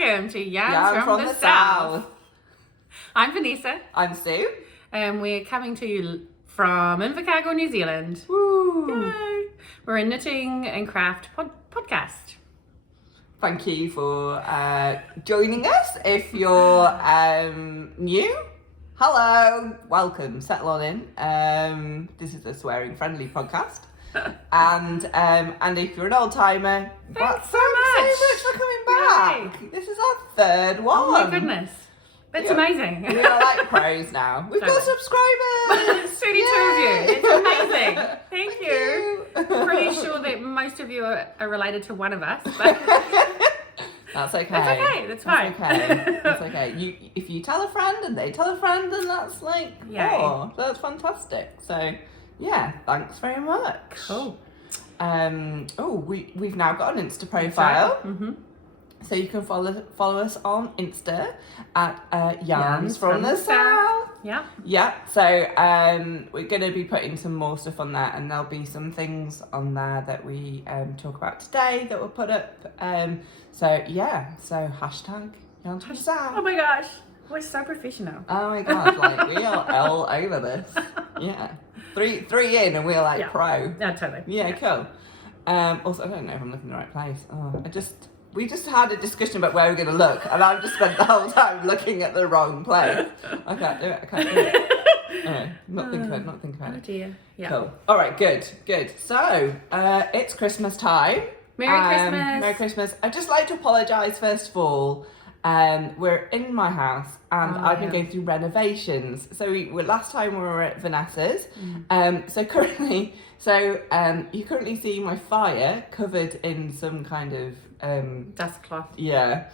Welcome to Yarns from the South. I'm Vanessa. I'm Sue. And we're coming to you from Invercargill, New Zealand. Woo! Yay! We're a knitting and craft podcast. Thank you for joining us. If you're new, hello, welcome, settle on in. This is a swearing-friendly podcast. and if you're an old timer, thanks so much for coming back. Yay. This is our third one. Oh my goodness, that's amazing. We are like pros now. We've got subscribers. 32 of you. It's amazing. Thank you. Pretty sure that most of you are related to one of us, but that's okay. That's okay. That's fine. That's okay. If you tell a friend and they tell a friend, then that's like, oh, that's fantastic. So, yeah, thanks very much. Cool. We've now got an Insta profile. Right. Mm-hmm. So you can follow us on Insta at Yarns from the South. Yeah. Yeah. So we're going to be putting some more stuff on there, and there'll be some things on there that we talk about today that we'll put up. So hashtag Yarns from the South. Oh my gosh, we're so professional. Oh my gosh, like we are all over this. Yeah. Three in and we're like pro. Yeah, totally. Yeah, cool. Also, I don't know if I'm looking in the right place. We just had a discussion about where we're going to look, and I've just spent the whole time looking at the wrong place. I can't do it. Anyway, not think about it. Oh dear. Yeah. Cool. All right, good. So, it's Christmas time. Merry Christmas. I'd just like to apologise first of all. We're in my house and I've been going through renovations. So last time we were at Vanessa's. You currently see my fire covered in some kind of dust cloth. Yeah.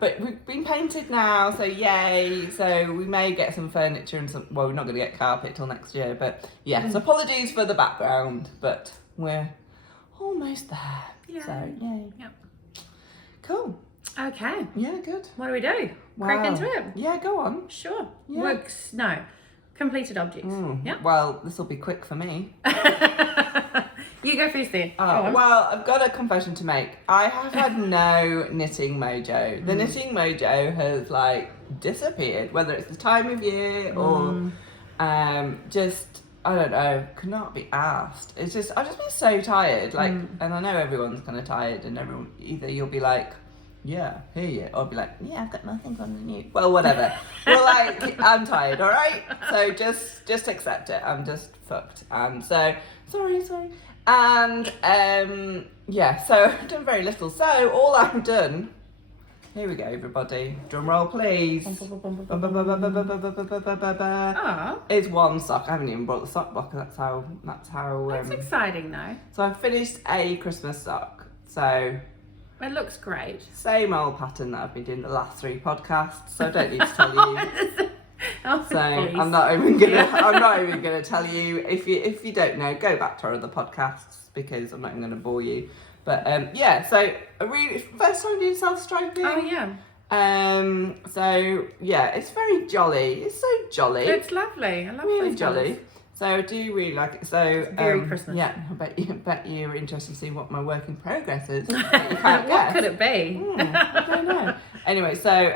But we've been painted now, so yay. So we may get some furniture and we're not going to get carpet till next year, but yes, apologies for the background, but we're almost there. Yeah. So yay. Yep. Cool. Okay. Yeah, good. What do we do? Crack into it? Yeah, go on. Sure. Yeah. Completed objects. Yeah. Well, this will be quick for me. You go first then. Well, I've got a confession to make. I have had no knitting mojo. The knitting mojo has disappeared, whether it's the time of year or just, I don't know, could not be asked. It's just, I've just been so tired. And I know everyone's kind of tired, and everyone, either you'll be like, yeah, hear you, or I'll be like, yeah, I've got nothing on the new. Well, whatever. I'm tired, all right? So just accept it. I'm just fucked. And so, sorry. And, so I've done very little. So all I've done, here we go, everybody. Drum roll, please. Is one sock. I haven't even brought the sock box. That's how. That's exciting though. So I've finished a Christmas sock. So it looks great. Same old pattern that I've been doing the last 3 podcasts. So I don't need to tell you. Please. I'm not even gonna tell you. If you don't know, go back to our other podcasts because I'm not even gonna bore you. But so first time doing self-striping. Oh yeah. It's very jolly. It's so jolly. It's lovely. I love really those jolly. colours. So I do really like it. So it's very Christmas. Yeah, I bet you're interested to see what my work in progress is. You can't what could it be? I don't know. Anyway, so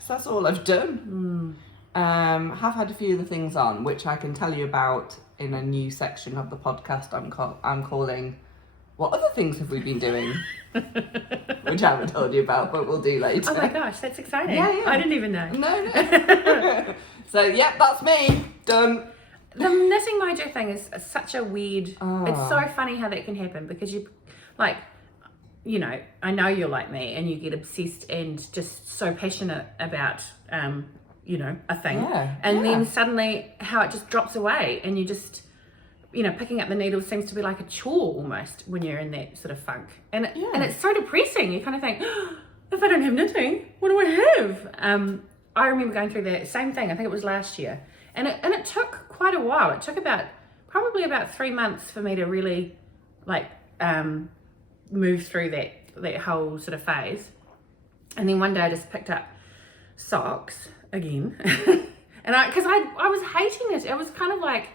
so that's all I've done. Have had a few other things on, which I can tell you about in a new section of the podcast I'm calling What Other Things Have We Been Doing? Which I haven't told you about, but we'll do later. Oh my gosh, that's exciting. Yeah. I didn't even know. No. So, that's me. Done. The knitting mojo thing is such a weird... It's so funny how that can happen because you... I know you're like me and you get obsessed and just so passionate about... a thing. And then suddenly how it just drops away and you just, picking up the needle seems to be like a chore almost when you're in that sort of funk. And it's so depressing. You kind of think, if I don't have knitting, what do I have? I remember going through the same thing. I think it was last year. And it took quite a while. It took probably about 3 months for me to really move through that whole sort of phase. And then one day I just picked up socks again. And because I was hating it. It was kind of like,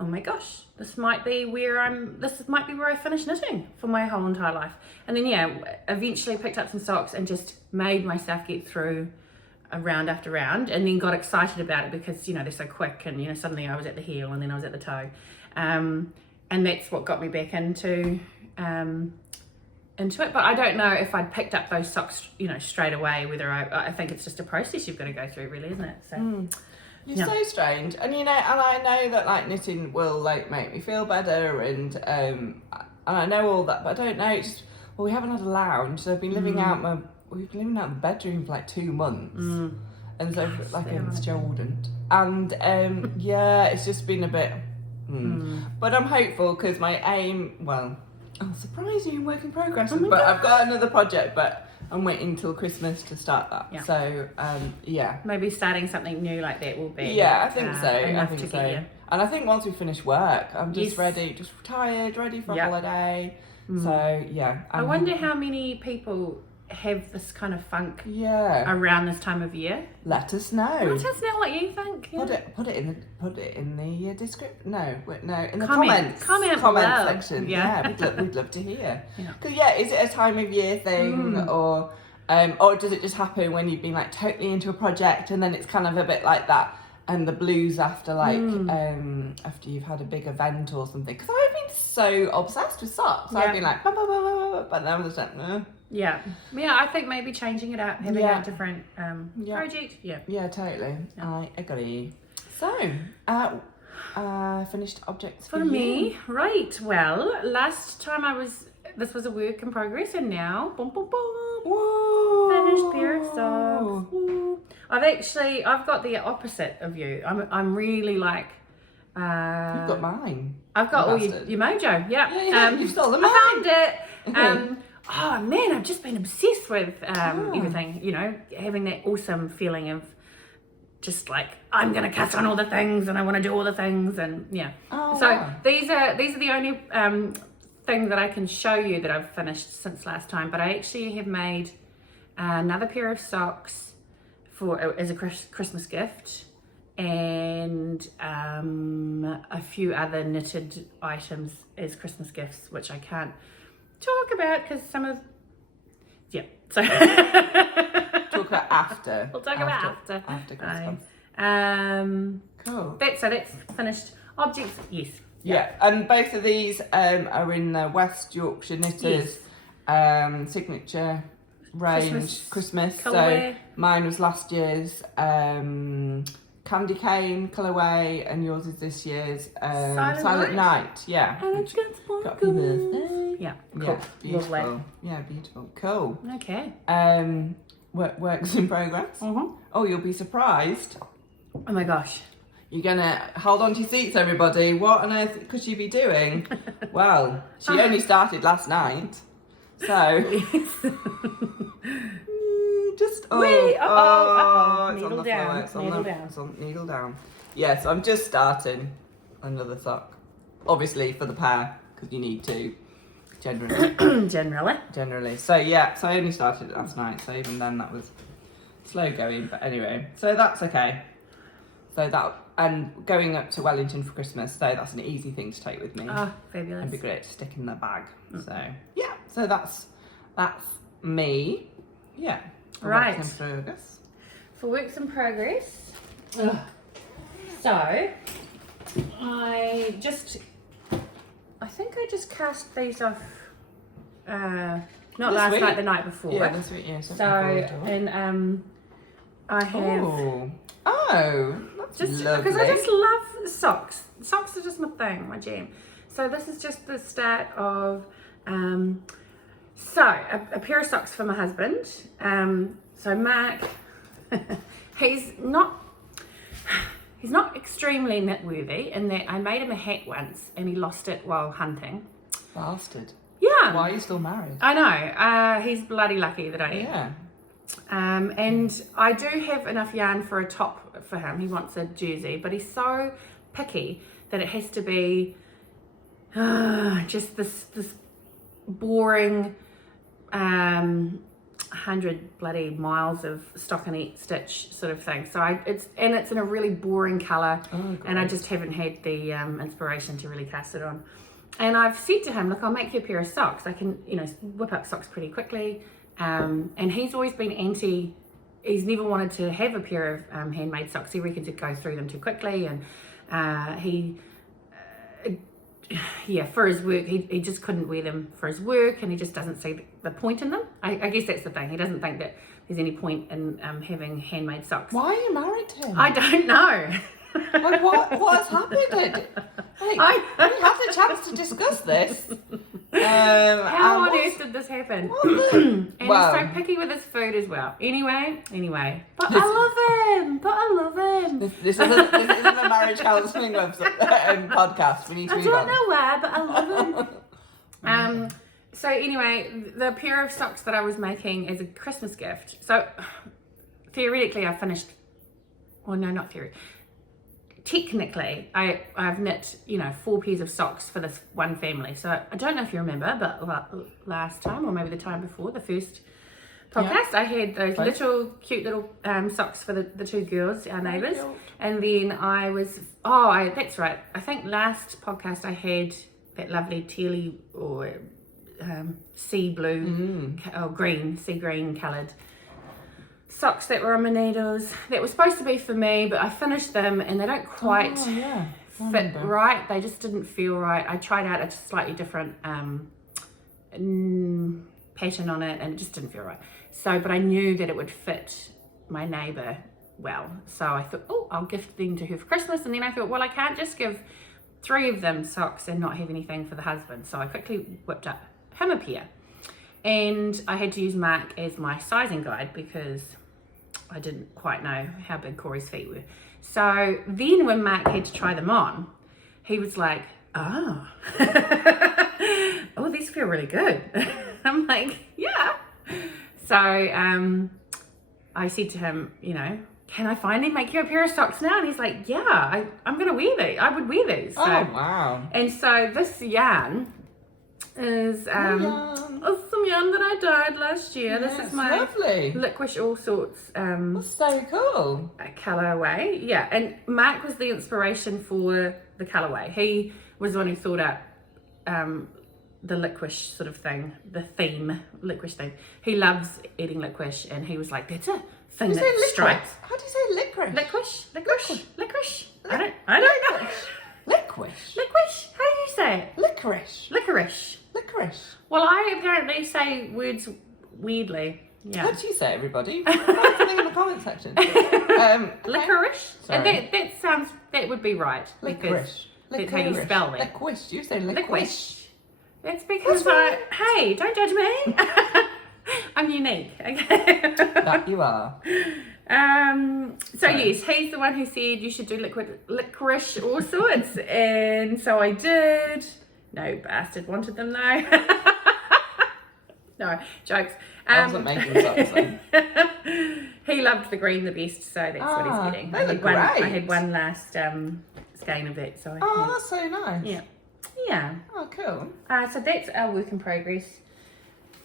oh my gosh, this might be where I finish knitting for my whole entire life. And then eventually picked up some socks and just made myself get through a round after round, and then got excited about it because they're so quick, and suddenly I was at the heel and then I was at the toe, and that's what got me back into it. But I don't know if I'd picked up those socks straight away, whether I think it's just a process you've got to go through, really, isn't it? So You're so strange, and and I know that like knitting will like make me feel better, and I know all that, but I don't know. It's just, we haven't had a lounge, so I've been living out we've been living out in the bedroom for like 2 months, and so like it's Jordan, and it's just been a bit. But I'm hopeful because my aim, I'll surprise you in work in progress, but I've got another project, but I'm waiting till Christmas to start that. Yeah. So, maybe starting something new like that will be. Yeah, I think so. I think so. And I think once we finish work, I'm just ready, just tired, ready for a holiday. So, yeah. I wonder how many people have this kind of funk around this time of year. Let us know. Let us know what you think. Put it in the description. No, in the comment section. Yeah, we'd love to hear. Because is it a time of year thing, or does it just happen when you've been like totally into a project and then it's kind of a bit like that, and the blues after after you've had a big event or something? Because I've been so obsessed with socks. I've been like, but then I was like, Yeah, I think maybe changing it up, having a different project. Yeah, totally. Yeah. I agree. So, finished objects for me. Right. Well, last time this was a work in progress, and now, finished pair of socks. Woo. I've got the opposite of you. I'm really like. You've got mine. I've got all your mojo. Yeah. You've stolen mine. I found it. Oh man, I've just been obsessed with everything, having that awesome feeling of just like, I'm going to cut on all the things and I want to do all the things, and these are the only thing that I can show you that I've finished since last time, but I actually have made another pair of socks as a Christmas gift, and a few other knitted items as Christmas gifts, which I can't talk about because so talk about after. We'll talk about after Christmas. Cool. That's finished objects. Yes. Yeah, and both of these are in the West Yorkshire Knitters signature range Christmas. So mine was last year's Candy Cane colourway, and yours is this year's Silent Night. Yeah. And it's got happy birthday. Yeah. Cool. Yeah, beautiful. Lovely. Yeah, beautiful. Cool. Okay. Works in progress. Oh, you'll be surprised. Oh my gosh. You're gonna hold on to your seats, everybody. What on earth could she be doing? Well, she only started last night, so just it's on the floor. It's on needle down. Yeah, so I'm just starting another sock, obviously for the pair because you need to generally. So so I only started it last night, so even then that was slow going. But anyway, so that's okay. So that, and going up to Wellington for Christmas, so that's an easy thing to take with me. Oh, fabulous. And be great to stick in the bag. So yeah, so that's me. Yeah. Right. Works in progress. For works in progress. So I think I just cast these off not last night, the night before. Yeah, this week, yeah. So and I have that's just lovely. because I just love socks. Socks are just my thing, my jam. So this is just the start of a pair of socks for my husband. So Mark, he's not extremely knit worthy in that I made him a hat once and he lost it while hunting. Bastard. Yeah. Why are you still married? I know. He's bloody lucky that I am. Yeah. And I do have enough yarn for a top for him. He wants a jersey, but he's so picky that it has to be just this boring 100 bloody miles of stockinette stitch sort of thing. So it's in a really boring colour, and I just haven't had the inspiration to really cast it on. And I've said to him, look, I'll make you a pair of socks. I can, whip up socks pretty quickly. And he's always been he's never wanted to have a pair of handmade socks. He reckons he'd go through them too quickly, and for his work, he just couldn't wear them for his work, and he just doesn't see the point in them. I guess that's the thing. He doesn't think that there's any point in having handmade socks. Why are you married to him? I don't know. Like, what has happened? We had the chance to discuss this. How on earth did this happen? And he's so picky with his food as well. Anyway. But I love him. This isn't a marriage counselling podcast. We need to move on. I don't know why, but I love him. So anyway, the pair of socks that I was making as a Christmas gift. So theoretically, I finished. Well, no, not theoretically. Technically, I've knit 4 pairs of socks for this one family. So I don't know if you remember, but last time, or maybe the time before, the first podcast, I had those cute little socks for the 2 girls, our neighbours. And then that's right. I think last podcast I had that lovely tealy or sea blue or sea green coloured socks that were on my needles that were supposed to be for me, but I finished them and they don't quite fit right. They just didn't feel right. I tried out a slightly different pattern on it and it just didn't feel right. But I knew that it would fit my neighbour well. So I thought, I'll gift them to her for Christmas. And then I thought, well, I can't just give 3 of them socks and not have anything for the husband. So I quickly whipped up him a pair. And I had to use Mark as my sizing guide because I didn't quite know how big Corey's feet were. So then when Mark had to try them on, he was like, these feel really good. I'm like, yeah. So I said to him, can I finally make you a pair of socks now? And he's like, yeah, I'm going to wear these. I would wear these. So, wow. And so this yarn is some yarn that I dyed last year. This is my lovely Liquish All Sorts that's so cool colourway. Yeah, and Mark was the inspiration for the colourway. He was the one who thought up the licorice sort of thing, the licorice theme. He loves eating licorice, and he was like, that's a thing that stripes. How do you say licorice? Licorice. I don't know. Licorice. How do you say it? Licorice. Well, I apparently say words weirdly. Yeah. How do you say it, everybody? Write something in the comment section. Licorice. Sorry. That would be right. Licorice. That's how you spell it. Licorice. You say licorice. That's because hey, don't judge me. I'm unique. Okay. That you are. Yes, he's the one who said you should do licorice all sorts, and so I did. No bastard wanted them though. No, jokes. I wasn't making socks then. He loved the green the best, so that's what he's getting. They look great. I had one last skein of it, so that's so nice. Yeah. Oh, cool. So that's our work in progress.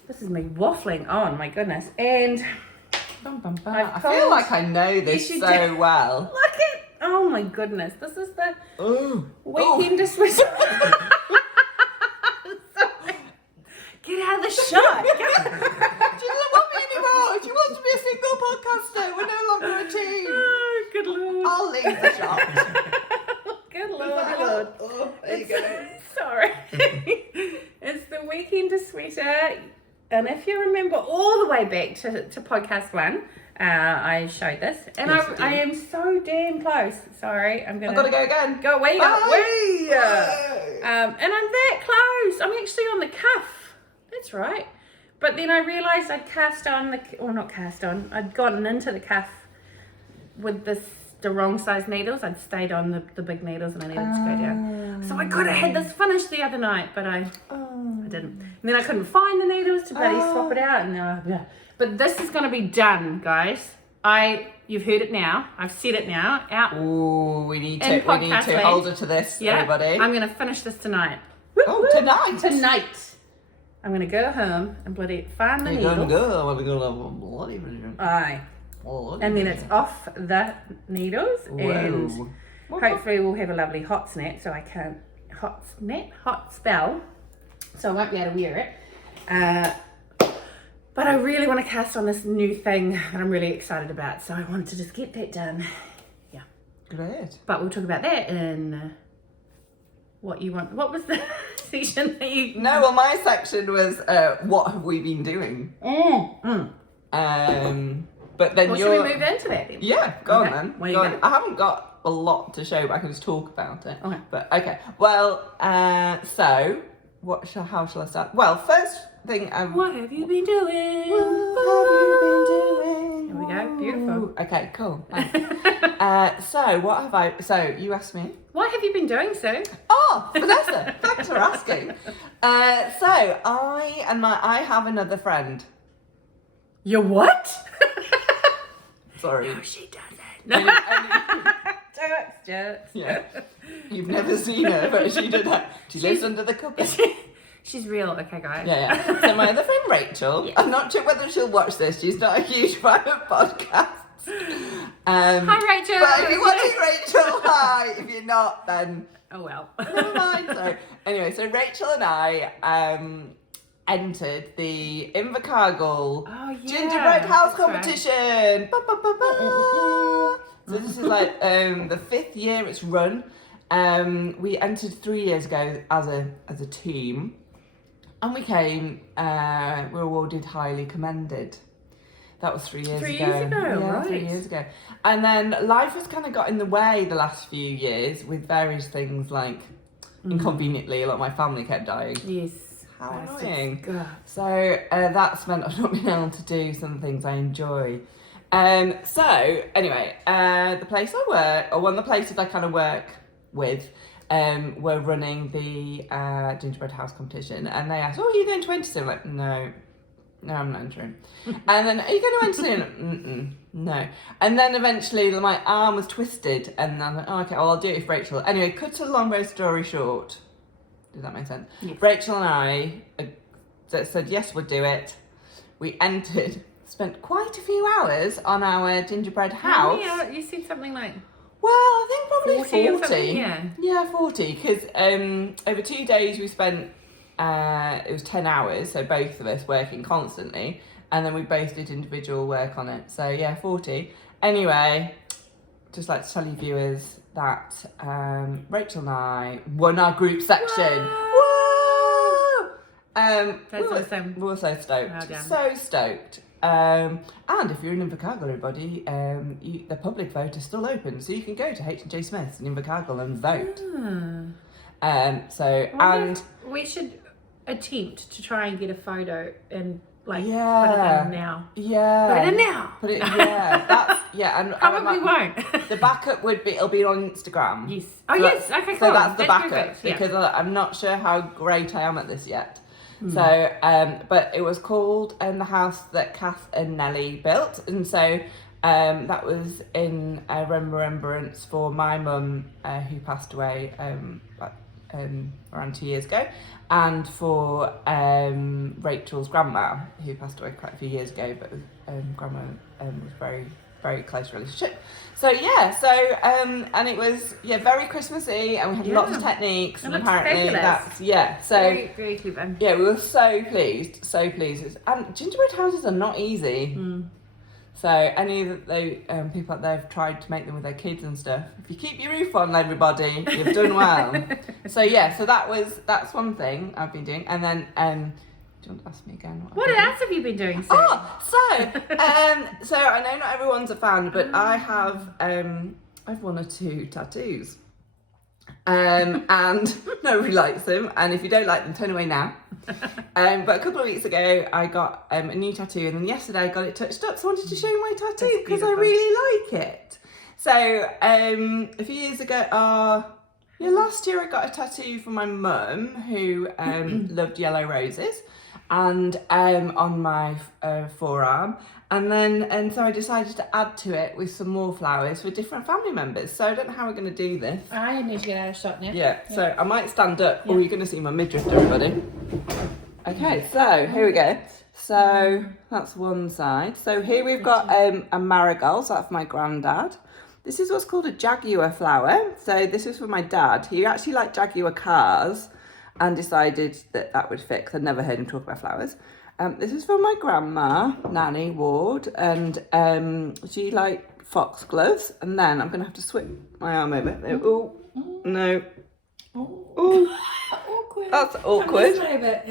This is me waffling on, my goodness. And I feel like I know this so well. Look at, oh my goodness, this is the weekend Swiss. Get out of the shot. She doesn't want me anymore. She wants to be a single podcaster. We're no longer a team. Oh, good Lord. I'll leave the shop. Good Lord. Oh, there you go. Sorry. It's the weekend sweater. And if you remember all the way back to podcast 1, I showed this. And yes, I am so damn close. Sorry, I've got to go again. Go away. And I'm that close. I'm actually on the cuff. That's right. But then I realised I'd I'd gotten into the cuff with the wrong size needles. I'd stayed on the big needles and I needed to go down. So I could have had this finished the other night, but I didn't. And then I couldn't find the needles to bloody swap it out. And but this is going to be done, guys. You've heard it now. I've said it now. Out. Oh, we need to hold her to this, everybody. I'm going to finish this tonight. Oh, tonight. Tonight. I'm going to go home and bloody find the You're needles. going to go. I'm going to have a bloody vision. Aye. And then it's off the needles. And hopefully we'll have a lovely hot spell. So I won't be able to wear it. But I really want to cast on this new thing that I'm really excited about. So I want to just get that done. Yeah. Great. But we'll talk about that in what you want. What was the section that you... No, well, my section was what have we been doing? But then should we move into that then? Yeah, go on then. Where you going? I haven't got a lot to show, but I can just talk about it. Okay. But okay. Well, so how shall I start? Well, first thing what have you been doing? What have you been doing? There we go. Beautiful. Okay, cool. Thanks. So you asked me. What have you been doing, Sue? Oh, Vanessa, thanks for asking. So I have another friend. Your what? Sorry. No, she doesn't. Jokes. Yeah. You've never seen her, but she did that. She lives under the cupboard. She's real, okay, guys. Yeah. So my other friend Rachel, I'm not sure whether she'll watch this. She's not a huge fan of podcasts. Hi, Rachel. But if you're watching Rachel, hi. If you're not, then oh well. never mind. So anyway, so Rachel and I entered the Invercargill Gingerbread house competition. Ba, ba, ba, ba. So this is like the 5th year it's run. We entered 3 years ago as a team, and we were awarded highly commended. That was 3 years ago. 3 years ago, yeah, right. 3 years ago. And then life has kind of got in the way the last few years with various things like, inconveniently, a lot of my family kept dying. Yes. How annoying. God. So that's meant I've not been able to do some things I enjoy. So anyway, the place I work, or one of the places I kind of work with, were running the Gingerbread house competition, and they asked, "Oh, are you going to enter soon?" I'm like, no, I'm not entering. And then, "Are you going to enter soon?" No. And then eventually my arm was twisted, and I'm like, "Oh, okay, well, I'll do it if Rachel." Anyway, cut a long story short. Does that make sense? Yes. Rachel and I said, yes, we'll do it. We entered, spent quite a few hours on our gingerbread house. How many hours? You said something like... Well, I think probably 40 or something, yeah. Yeah, 40. Because over 2 days we spent, it was 10 hours, so both of us working constantly. And then we both did individual work on it. So yeah, 40. Anyway, just like to tell you viewers that Rachel and I won our group section. Woo! That's awesome. We were so stoked. Well done. So stoked. And if you're in Invercargill, everybody, the public vote is still open, so you can go to H&J Smith's in Invercargill and vote. We should attempt to try and get a photo and put it in now. Yeah. Put it in now. And Probably won't. The backup it'll be on Instagram. Yes. Oh, yes. Okay, cool. So that's the backup, perfect, yeah. because I'm not sure how great I am at this yet. So, but it was called the house that Kath and Nellie built, and so that was in remembrance for my mum who passed away around 2 years ago, and for Rachel's grandma who passed away quite a few years ago, but grandma was very, very close relationship. So and it was very Christmassy, and we had lots of techniques, and apparently that's very, very clever. Yeah, we were so pleased. And gingerbread houses are not easy. So any of the people out there have tried to make them with their kids and stuff. If you keep your roof on, everybody, you've done well. So that's one thing I've been doing. And then do you want to ask me again? What else have you been doing, Sue? So I know not everyone's a fan, but I have I've 1 or 2 tattoos. And nobody likes them, and if you don't like them, turn away now. But a couple of weeks ago I got a new tattoo, and then yesterday I got it touched up, so I wanted to show you my tattoo because I really like it. So a few years ago, last year I got a tattoo from my mum, who loved yellow roses, and on my forearm. And so I decided to add to it with some more flowers for different family members. So I don't know how we're going to do this. I need to get out of shot now. Yeah, so I might stand up. Yeah. Oh, you're going to see my midriff, everybody. Okay, so here we go. So that's one side. So here we've got a marigold, so that's my granddad. This is what's called a jaguar flower. So this is for my dad. He actually liked jaguar cars and decided that that would fit, 'cause I'd never heard him talk about flowers. This is for my grandma, Nanny Ward, and she liked foxgloves. And then I'm going to have to swip my arm over. Oh, no. Oh, Awkward. that's awkward. Awkward.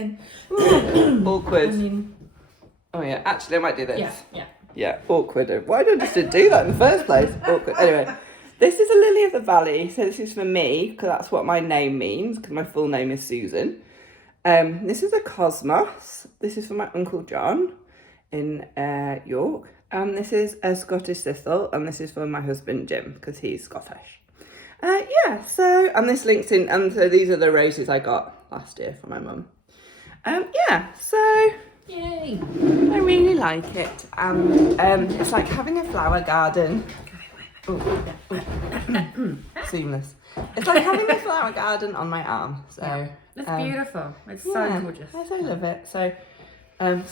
And then, Oh yeah, actually I might do this. yeah. Yeah, awkward. Why did I just do that in the first place? Awkward. Anyway, this is a lily of the valley. So this is for me, because that's what my name means, because my full name is Susan. This is a cosmos. This is for my Uncle John in York. And this is a Scottish thistle, and this is for my husband Jim, because he's Scottish. And this links in, and so these are the roses I got last year for my mum. Yay. I really like it, and it's like having a flower garden. Seamless. It's like having a flower garden on my arm. So it's beautiful. It's so gorgeous. I love it. So and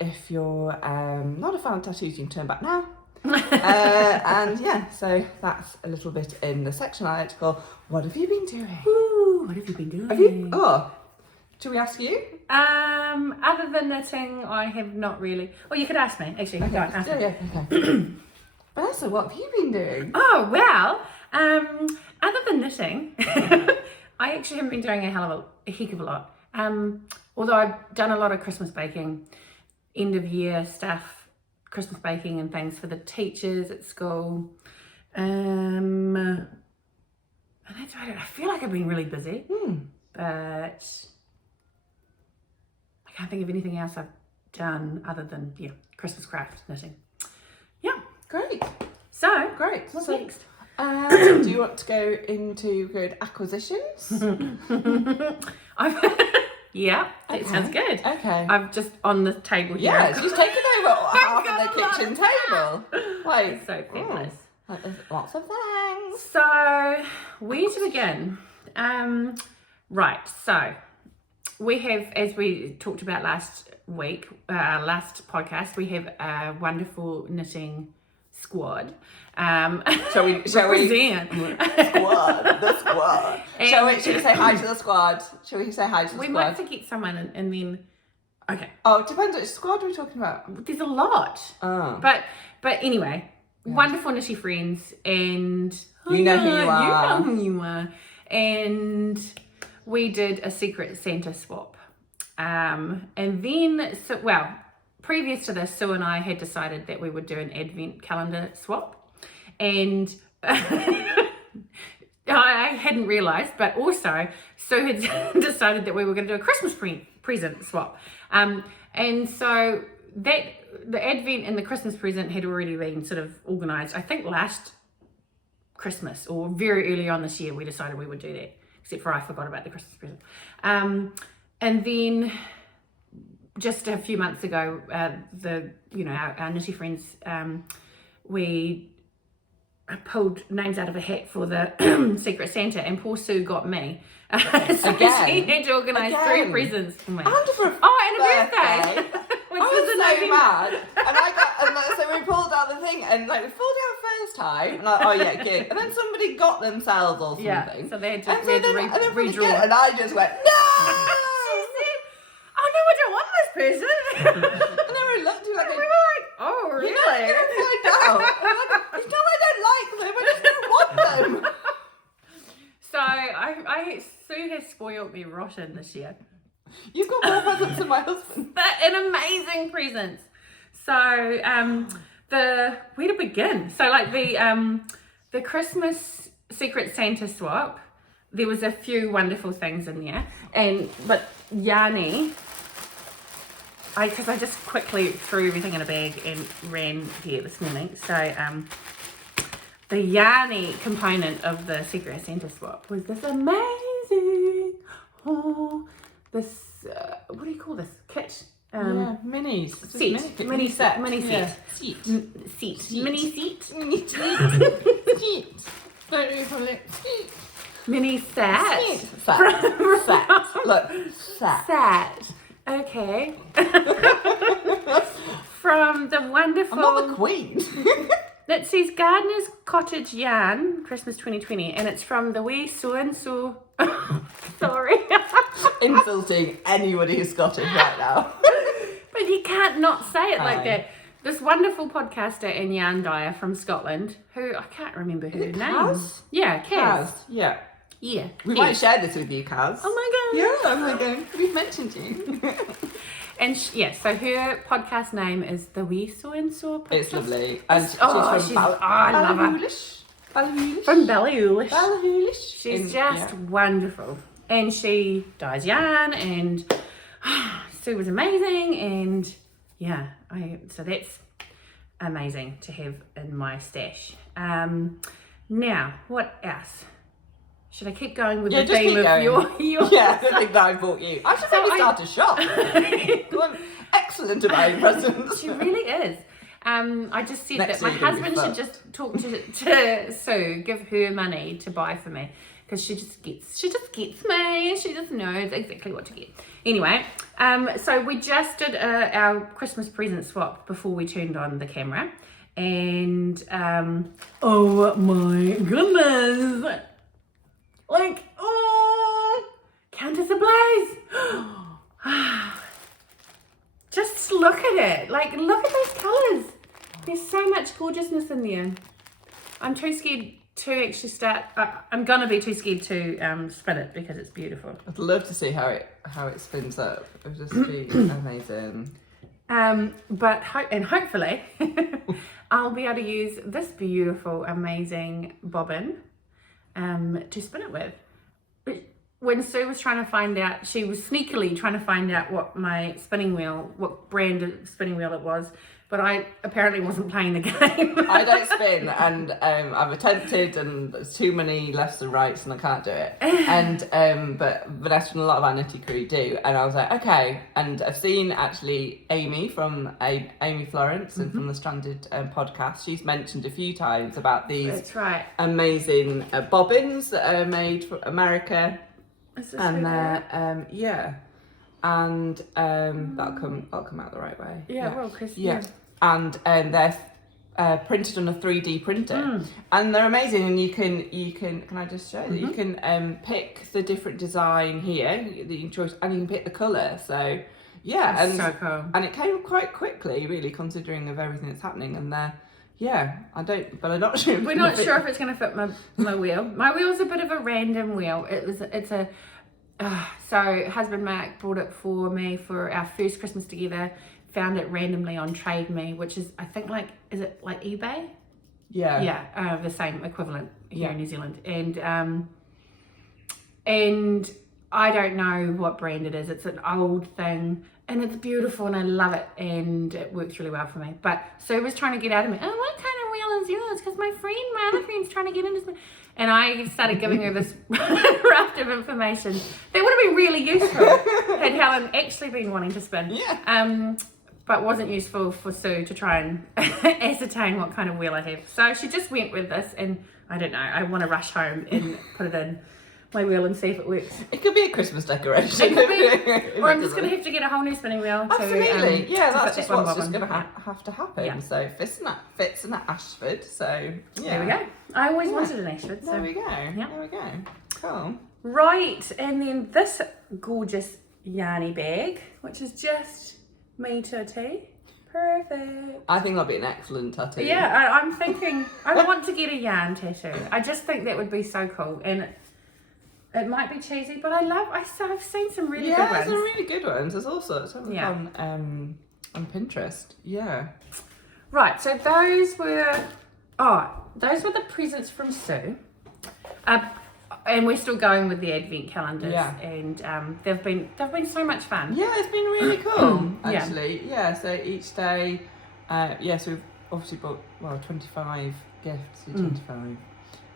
if you're not a fan of tattoos, you can turn back now. So that's a little bit in the section I like to call "What have you been doing?" Ooh, what have you been doing? Should we ask you? Other than knitting, I have not really. Well, you could ask me, actually. Okay. Go on, ask me. Okay. Vanessa, what have you been doing? Oh, well, other than knitting, I actually haven't been doing a heck of a lot. Although I've done a lot of Christmas baking, end of year stuff, Christmas baking and things for the teachers at school. And that's about it. I feel like I've been really busy, but I can't think of anything else I've done other than Christmas craft knitting. Yeah, Great. so Great. what's So, next? do you want to go into good acquisitions? Yeah, it sounds good. Okay. I'm just on the table here. Yeah, she's taken over half got of the a lot kitchen of table. Like, So fabulous. there's lots of things. So, where to begin? Right, so we have, as we talked about last week, last podcast, we have a wonderful knitting squad. Shall we? Represent. The squad. Shall we say hi to the squad? Shall we say hi to the We squad? might forget someone and then, okay. Oh, it depends which squad we're talking about. There's a lot. Oh. But anyway, wonderful knitty friends, and You know who you are. You know who you are. And we did a Secret Santa swap. And then, previous to this, Sue and I had decided that we would do an advent calendar swap. And I hadn't realised, but also Sue had decided that we were going to do a Christmas present swap. And so that the advent and the Christmas present had already been sort of organised. I think last Christmas or very early on this year we decided we would do that, except for I forgot about the Christmas present. And then just a few months ago, our knitty friends, we pulled names out of a hat for the Secret Santa, and poor Sue got me. So she had to organise 3 presents for me. And for and a birthday. Which I was in so November. mad, and so we pulled out the thing, and we pulled it out first time, and oh yeah, good. And then somebody got themselves or something. Yeah, so they had to, and redraw. And I just went no. She said, "Oh no, I don't want this person." And then we looked at it. We were like, "Oh really?" You're not gonna find out. It's not I don't like them. I just don't want them. So Sue has spoiled me rotten this year. You've got more presents than my husband. An amazing presents. So where to begin? So like the Christmas Secret Santa swap, there was a few wonderful things in there, but Yanni, because I just quickly threw everything in a bag and ran here this morning. So the Yanni component of the Secret Santa swap was this amazing. This what do you call this kit? Minis. Mini set. Seat. Mini set. Set. Look, set. Okay. From the wonderful... I'm not the queen. That says Gardener's Cottage Yarn, Christmas 2020, and it's from the wee so-and-so... Sorry. Insulting anybody who's Scottish right now. But you can't not say it like Aye. that. This wonderful podcaster and yarn dyer from Scotland, who I can't remember her name. Kaz? Yeah, Kaz. Yeah. Yeah. We Kaz. might share this with you, Kaz. Oh my god. Yeah, oh my god. We've mentioned you. And so her podcast name is The Wee So-and-So Podcast. It's lovely. And she's I from love her. Ballyhoolish. From Ballyhoolish. Ballyhoolish. She's just wonderful. And she dyes yarn and Sue was amazing and yeah, so that's amazing to have in my stash. Now, what else? Should I keep going with the just theme keep of going. your Yeah, I think that I bought you. I should So maybe start a shop. I'm excellent at buying presents. She really is. I just said Next that my week it'll be husband fun. should just talk to Sue, give her money to buy for me, because she just gets me. She just knows exactly what to get. Anyway, so we just did our Christmas present swap before we turned on the camera, and oh my goodness, like Countess Ablaze. Just look at it. Like, look at those colours. There's so much gorgeousness in there. I'm too scared to actually start. I'm gonna be too scared to spin it because it's beautiful. I'd love to see how it spins up. It would just be amazing. But hopefully I'll be able to use this beautiful, amazing bobbin to spin it with. But when Sue was trying to find out, she was sneakily trying to find out what brand of spinning wheel it was, but I apparently wasn't playing the game. I don't spin, and I've attempted, and there's too many lefts and rights, and I can't do it. And but Vanessa and a lot of our nitty crew do, and I was like, okay. And I've seen actually Amy from Amy Florence and from the Stranded podcast. She's mentioned a few times about these That's right. amazing bobbins that are made for America. And that'll come out the right way. Yeah, well, Chris. Yeah. And they're printed on a 3D printer, and they're amazing. And you can I just show that you can pick the different design here that you can choose, and you can pick the colour. So yeah, That's and so cool. And it came quite quickly, really, considering of everything that's happening. And I'm not sure. We're not sure if it's going to fit my wheel. My wheel's a bit of a random wheel. So husband Mark bought it for me for our first Christmas together. Found it randomly on Trade Me, which is, I think, is it like eBay? Yeah. Yeah, the same equivalent here in New Zealand. And I don't know what brand it is. It's an old thing, and it's beautiful, and I love it, and it works really well for me. But Sue was trying to get out of me, oh, what kind of wheel is yours? Because my other friend's trying to get into this. And I started giving her this raft of information that would have been really useful had Helen actually been wanting to spin. Yeah. But wasn't useful for Sue to try and ascertain what kind of wheel I have. So she just went with this, and I don't know, I want to rush home and put it in my wheel and see if it works. It could be a Christmas decoration. It could be, or I'm just going to have to get a whole new spinning wheel. Absolutely, that's just what's just going to Yeah. have to happen. Yeah. So fits in at Ashford. So yeah. There we go. I always wanted an Ashford. So. There we go. Yeah. There we go. Cool. Right, and then this gorgeous yarny bag, which is just me to a T. Perfect. I think that'll be an excellent tattoo. Yeah, I'm thinking, I want to get a yarn tattoo. I just think that would be so cool. And it might be cheesy, but I've seen some really good ones. Yeah, some really good ones. There's all sorts of Yeah. on Pinterest. Yeah. Right, so those were the presents from Sue. And we're still going with the advent calendars. Yeah. And they've been so much fun. Yeah, it's been really cool, Yeah. actually. Yeah, so each day, so we've obviously bought, 25 gifts, 25.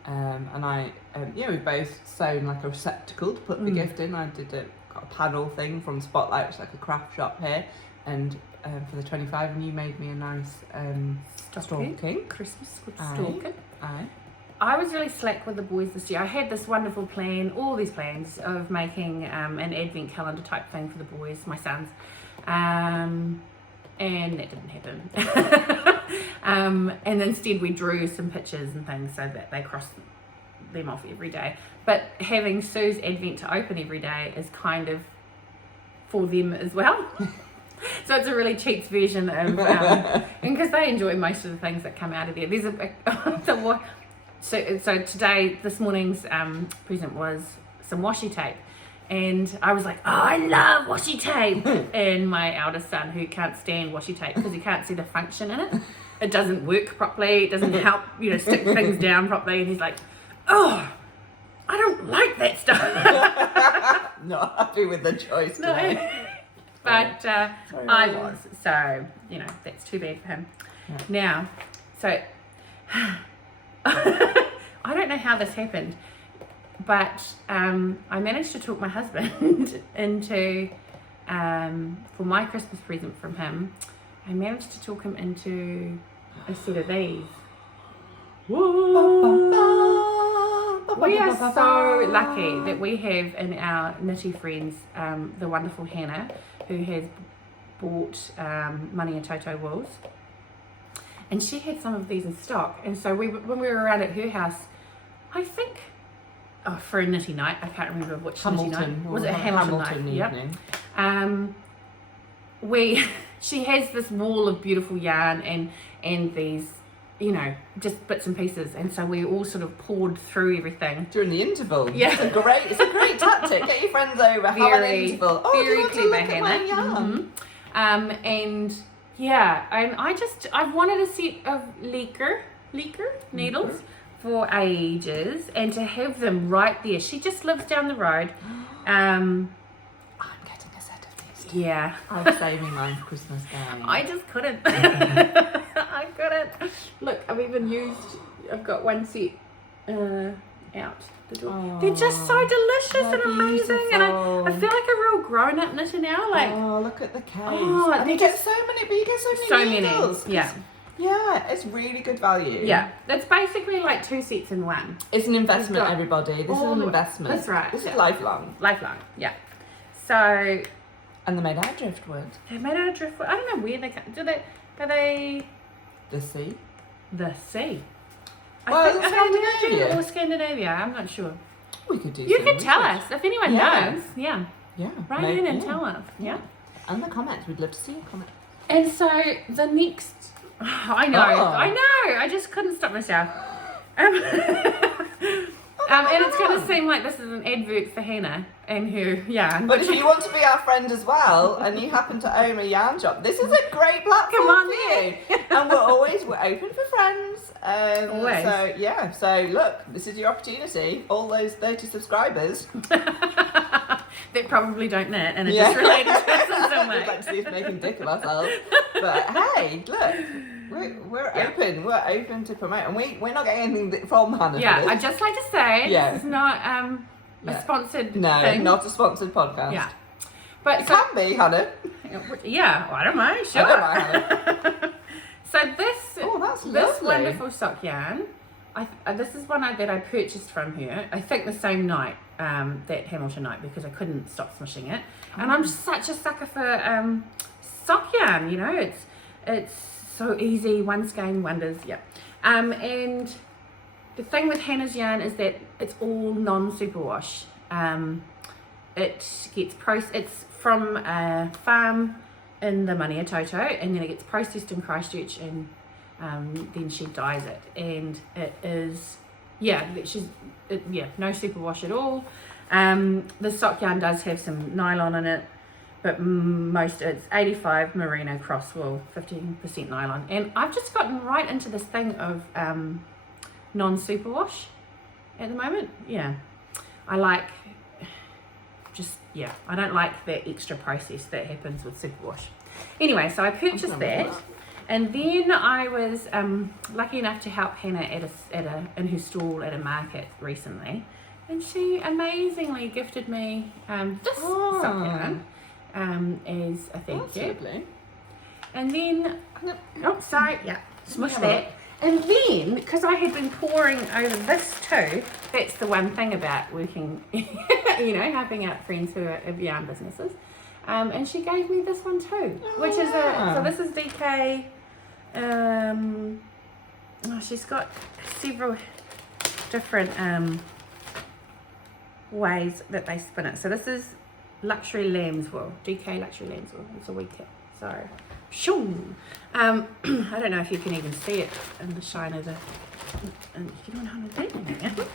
And we both sewn like a receptacle to put the gift in. I got a panel thing from Spotlight, which is like a craft shop here, and for the 25, and you made me a nice stocking. Christmas with Aye. stocking. Aye. I was really slack with the boys this year. I had this wonderful plan, all these plans of making an advent calendar type thing for the boys, my sons, and that didn't happen. And instead we drew some pictures and things so that they crossed them off every day. But having Sue's advent to open every day is kind of for them as well. So it's a really cheap version of, and because they enjoy most of the things that come out of there. There's so today, this morning's present was some washi tape. And I was like, oh, I love washi tape. And my eldest son, who can't stand washi tape because he can't see the function in it. It doesn't work properly. It doesn't help, stick things down properly. And he's like, oh, I don't like that stuff. Not happy with the choice today. But I was. So, that's too bad for him. Yeah. Now, so I don't know how this happened, but I managed to talk my husband into, for my Christmas present from him, I managed to talk him into a set of these. We are so lucky that we have in our knitty friends the wonderful Hannah, who has bought Money and Toto wools, and she had some of these in stock. And so when we were around at her house, I think for a knitty night, I can't remember which knitty night was it. Hamilton night? Yep. She has this wall of beautiful yarn and these, just bits and pieces, and so we all sort of poured through everything during the interval. Yeah, it's a great tactic. Get your friends over, have an interval. Oh, very clever, Hannah. Mm-hmm. And yeah, I've wanted a set of leaker needles for ages, and to have them right there. She just lives down the road. I'm getting a set of these. Yeah, I'm saving mine for Christmas Day. I just couldn't. I couldn't. Look, I've got one set out the door. Oh, they're just so delicious and amazing, beautiful. And I feel like a real grown-up knitter now. Like, oh, look at the case. Oh, and you get so many needles. Yeah. Yeah, it's really good value. Yeah, that's basically like 2 sets in one. It's an investment, everybody. This is an investment. That's right. This is lifelong. Lifelong, yeah. So. And they're made out of driftwood. They're made out of driftwood. I don't know where they come. Are they? The sea. The sea. Well, Scandinavia. Or Scandinavia. I'm not sure. We could do. You could tell us if anyone knows. Yeah. Yeah. Write in and tell us. Yeah. And the comments. We'd love to see a comment. And so the next. I know. I just couldn't stop myself. And it's going to seem like this is an advert for Hannah and her yarn. But if you want to be our friend as well, and you happen to own a yarn shop, this is a great platform Come on for you. And we're open for friends. Always. So look, this is your opportunity. All those 30 subscribers that probably don't knit and are just related to us in some way. We'd like to see us making dick of ourselves. But hey, look, we're open. We're open to promote, and we're not getting anything from Hannah. Yeah, for this. I'd just like to say this is not a sponsored thing. No, not a sponsored podcast. Yeah, but it can be, Hannah. Yeah, I don't mind. Sure. I don't mind, Hannah. So this lovely. wonderful sock yarn, this is one that I purchased from her. I think the same night, that Hamilton night, because I couldn't stop smishing it. And I'm such a sucker for sock yarn. It's so easy. One skein wonders. Yeah. And the thing with Hannah's yarn is that it's all non-superwash. It gets it's from a farm in the Money and Toto, and then it gets processed in Christchurch, and then she dyes it, and it is no superwash at all. The sock yarn does have some nylon in it, but it's 85 merino cross wool, 15% nylon, and I've just gotten right into this thing of non-superwash at the moment. I don't like that extra process that happens with superwash. Anyway, so I purchased that, and then I was lucky enough to help Hannah in her stall at a market recently, and she amazingly gifted me this sock yarn as a thank you. Lovely. And then, smush that. And then, because I had been poring over this too, that's the one thing about working, helping out friends who have yarn businesses. And she gave me this one too, which is so this is DK. She's got several different ways that they spin it. So this is luxury lamb's wool, DK luxury lamb's wool. It's a wee kit. So, shoo. I don't know if you can even see it in the shine of the. And you don't know how to do it.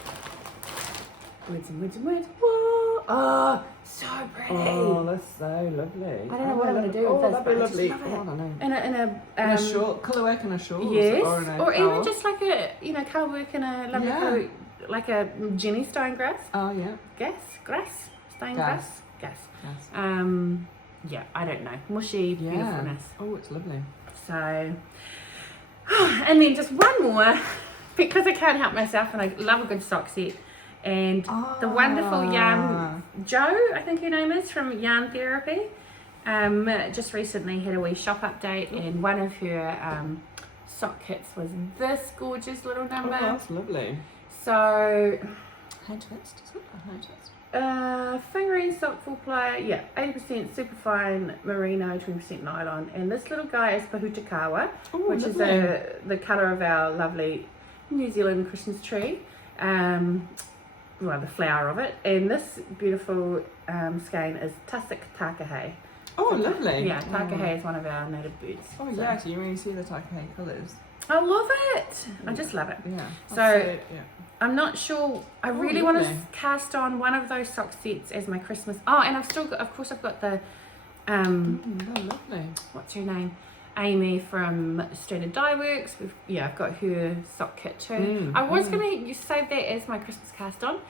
Words and words and words. Whoa! Oh, so pretty. Oh, that's so lovely. I don't know what I'm going to do with this. That'd be lovely. I just I love it. don't know. In a short, colour work in a shawl. yes, or even just like a colour work in a lovely colour, like a Jenny stone grass. Oh yeah. Stone Gas. grass. Yes. Yeah, I don't know. Mushy beautifulness. Oh, it's lovely. So, and then just one more, because I can't help myself and I love a good sock set. And the wonderful yarn, Jo, I think her name is, from Yarn Therapy, just recently had a wee shop update, and one of her sock kits was this gorgeous little number. Oh, that's lovely. So, Hand twist, is it? A hand twist? fingering sock full player, 80% superfine merino, 20% nylon, and this little guy is Pahutakawa, which is the colour of our lovely New Zealand Christmas tree. The flower of it, and this beautiful skein is Tussock Takahe. Oh, lovely. Yeah, Takahe is one of our native birds. Oh, yeah, so you really see the Takahe colours. I love it. I just love it. Yeah. So, I'm not sure. I really want to lovely. cast on one of those sock sets as my Christmas. Oh, and I've still got, of course, I've got the, lovely. what's her name? Amy from Stranded Dye Works. I've got her sock kit too. I was going to save that as my Christmas cast on,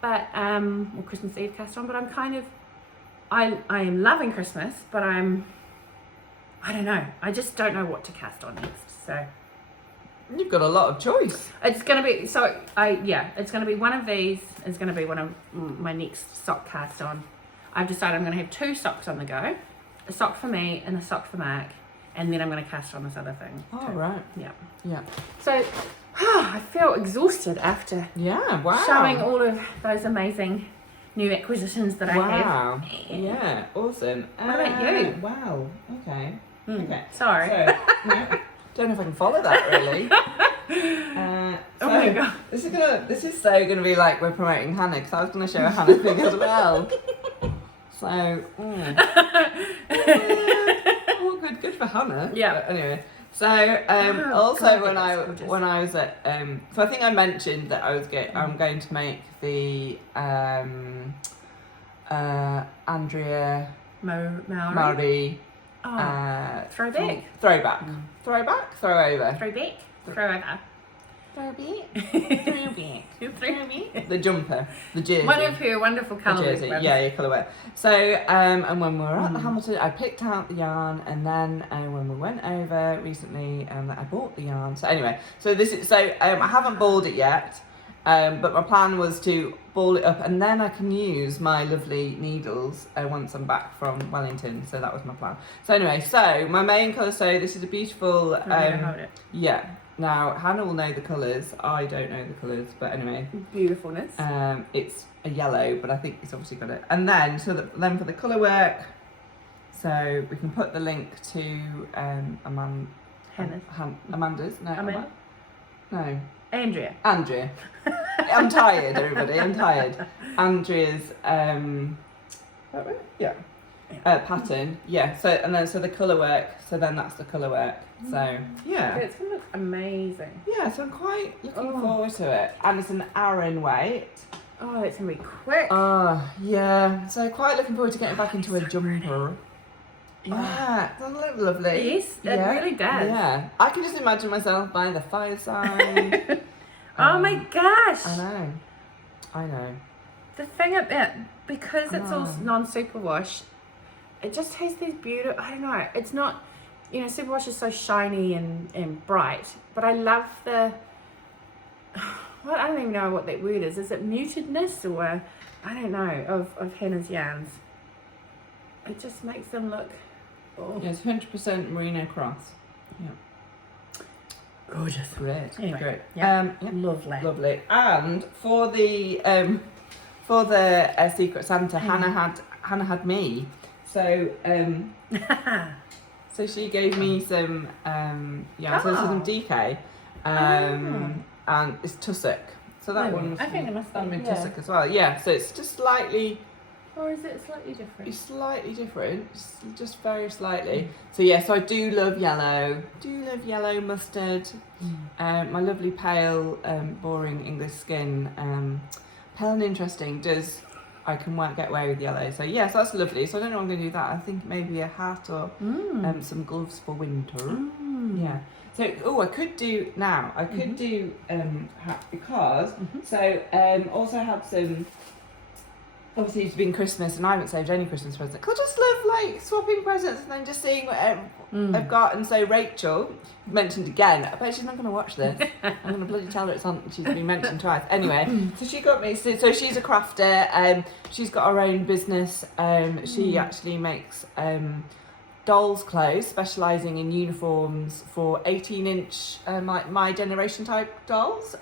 but or Christmas Eve cast on. But I'm kind of, I am loving Christmas, but I don't know. I just don't know what to cast on next. So you've got a lot of choice. it's going to be it's going to be one of these. Is going to be one of my next sock cast on. I've decided I'm going to have 2 socks on the go, a sock for me and a sock for Mark. And then I'm going to cast on this other thing. Oh, too. right. Yeah. So, I feel exhausted after showing all of those amazing new acquisitions that I have. Wow. Yeah, awesome. What about you? Wow. Okay. Okay. Sorry. So, don't know if I can follow that really. Oh my god. This is so gonna be like we're promoting Hannah, because I was gonna show a Hannah thing as well. So. Good for Hannah. Yeah. But anyway, so when I was at so I think I mentioned that I'm going to make the Andrea Maori throwback. the jumper, the jersey. One of her wonderful colours. Yeah, colourway. So, and when we were at the Hamilton, I picked out the yarn, and then when we went over recently, I bought the yarn. So anyway, I haven't balled it yet, but my plan was to ball it up, and then I can use my lovely needles once I'm back from Wellington. So that was my plan. So anyway, my main colour. So this is a beautiful. Hold it. Yeah. Now, Hannah will know the colours. I don't know the colours, but anyway. Beautifulness. It's a yellow, but I think it's obviously got it. And then, then for the colour work, so we can put the link to Amanda's. No, Amanda? No. Andrea. I'm tired, everybody. I'm tired. Andrea's, is that right? Yeah. Pattern. Yeah. So the colour work. So then that's the colour work. So yeah. It's gonna look amazing. Yeah. So I'm quite looking forward to it, and it's an Aran weight. Oh, it's gonna be quick. Oh yeah. So quite looking forward to getting back into a jumper. Yeah, doesn't it look lovely? Yes, it really does. Yeah, I can just imagine myself by the fireside. Oh my gosh! I know. The thing about, because it's all non-superwash, it just has these beautiful, I don't know, it's not, superwash is so shiny and bright, but I love the, well, I don't even know what that word is. Is it mutedness, or, I don't know, of Hannah's yarns. It just makes them look, Yeah, it's 100% merino cross. Yeah. Gorgeous. Great. Anyway, Great. yeah. Yeah. Lovely. And for the Secret Santa, Hannah had me. So so she gave me some so some DK, and it's tussock. So that one's I think it must be tussock as well. Yeah. So it's just slightly. Or is it slightly different? It's slightly different, just very slightly. So so I do love yellow. Mustard. My lovely pale, boring English skin, pale and interesting. I can get away with yellow. So so that's lovely. So I don't know what I'm going to do with that. I think maybe a hat or some gloves for winter. Yeah. So I could do now. I could do hat because also had some. Obviously, it's been Christmas and I haven't saved any Christmas presents. I just love swapping presents and then just seeing what I've got. And so Rachel mentioned again. I bet she's not going to watch this. I'm going to bloody tell her it's on. She's been mentioned twice. Anyway, so she got me. So she's a crafter. She's got her own business. She actually makes dolls' clothes, specialising in uniforms for 18-inch my generation type dolls.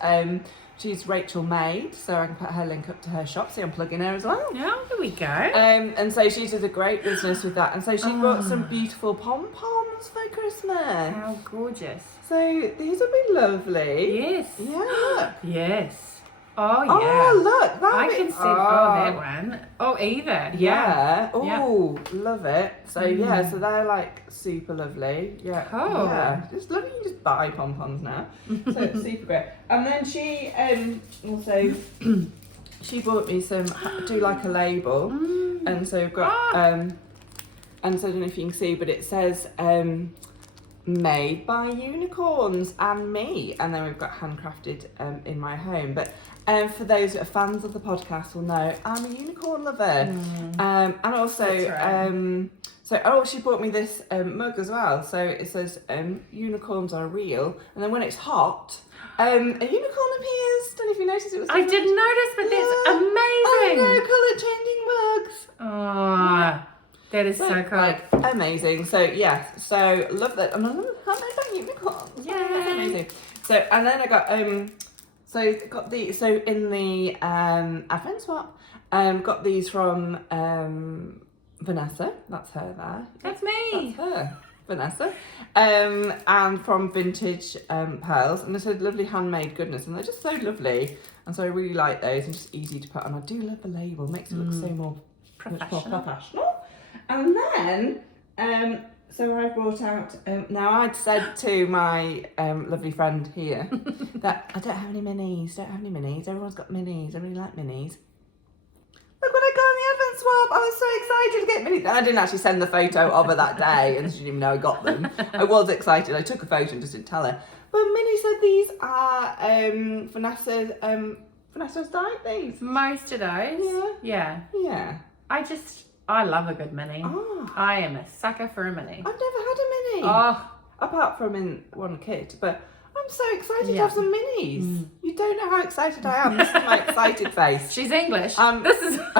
She's Rachelmadenz, so I can put her link up to her shop. See, I'm plugging her as well. Yeah, there we go. And so she does a great business with that. And so she bought some beautiful pom-poms for Christmas. How gorgeous. So these would be lovely. Yes. Yeah. Yes. Oh, yeah. Oh, look. I can see that one. Oh, either. Yeah. Oh, love it. So, so they're super lovely. Yeah. Cool. Yeah. Just lovely. You just buy pom-poms now. So it's super great. And then she also, she bought me some, do a label. And so we've got, and so I don't know if you can see, but it says, made by unicorns and me, and then we've got handcrafted in my home. But for those that are fans of the podcast will know I'm a unicorn lover. And also she bought me this mug as well. So it says unicorns are real, and then when it's hot a unicorn appears. Don't know if you noticed it was. I didn't notice, but that's amazing. I know, colour changing mugs. Oh, that is so cool. Amazing. So love that. And I love how made by unicorns. Yeah, that's amazing. So and then I got in the advent swap, got these from Vanessa. That's her there. That's me. That's her, Vanessa. And from Vintage Pearls, and they're lovely handmade goodness, and they're just so lovely. And so I really like those, and just easy to put on. I do love the label; makes it look so more professional. And then, so I brought out, now I'd said to my lovely friend here that I don't have any minis, everyone's got minis, I really like minis. Look what I got on the advent swap, I was so excited to get minis. I didn't actually send the photo of her that day, and she didn't even know I got them. I was excited, I took a photo and just didn't tell her. But Minnie said these are Vanessa's dyed these. Most of those. Yeah. I love a good mini. Oh. I am a sucker for a mini. I've never had a mini. Oh. Apart from in one kit, but I'm so excited to have some minis. You don't know how excited I am. This is my excited face. She's English. I'm